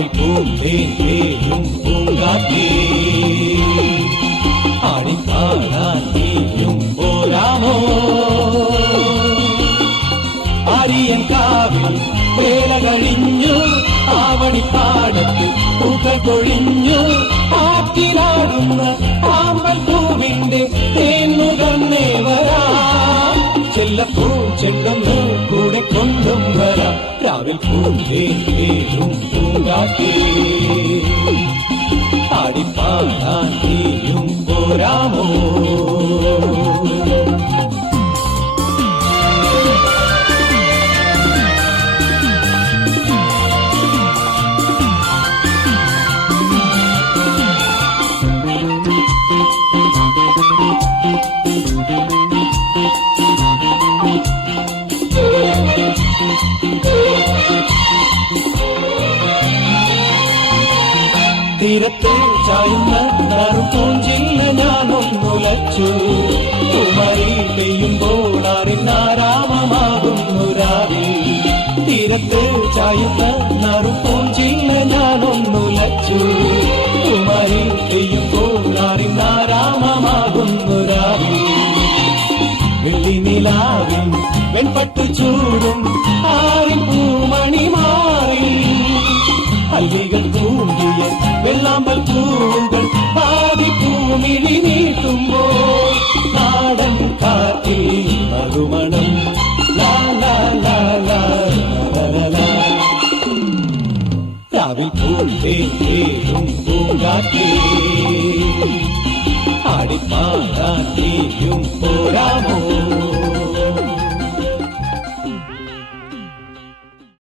രാവിൽ പൂന്തേയും പൂങ്കാറ്റേ ആടിക്കാണാൻ നീയും പോരാമോ ആരിയൻ കാവിൽ വേല കഴിഞ്ഞു ആവണിപ്പാടത്ത് പൂക്കൾ കൊഴിഞ്ഞു ആറ്റിലാടുന്ന ആമ്പൽ പൂവിന്റെ തേന്നുകന്നേ വരാം ചെല്ലപ്പൂ ചെണ്ടൊന്ന് കൂടെ കൊണ്ടും വരാം രാവിൽ പൂന്തേയും പൂങ്കാറ്റേ ആടിപ്പാടാൻ നീയും പോരാമോ തീരത്തെ ചായുന്ന നറുപൂഞ്ചില്ല ഞാനൊന്നുലച്ചു കുമരി പെയ്യുമ്പോൾ അറിഞ്ഞാരാമമാകുന്നു രാവിൽ തീരത്തെ ചായുന്ന നറുപൂഞ്ചില്ല ഞാനൊന്നുലച്ചു കുമരി പെയ്യുമ്പോൾ അറിഞ്ഞാരാമമാകുന്നു രാവിൽ വെള്ളി നിലാവിൽ വെൺപട്ടു ചൂടും ആരിപ്പൂമണി മാറി അല്ലികൾ തൂങ്ങിയ വെള്ളാമ്പൽ പൂവുകൾ പാതിപ്പൂമിഴി നീട്ടുമ്പോൾ നാടൻ കാറ്റിൽ മറുമണം ലാ ലാ ലാ ലാ ലാ രാവിൽ പൂന്തേയും പൂങ്കാറ്റേ ആടിപ്പാടാൻ നീയും പോരാമോ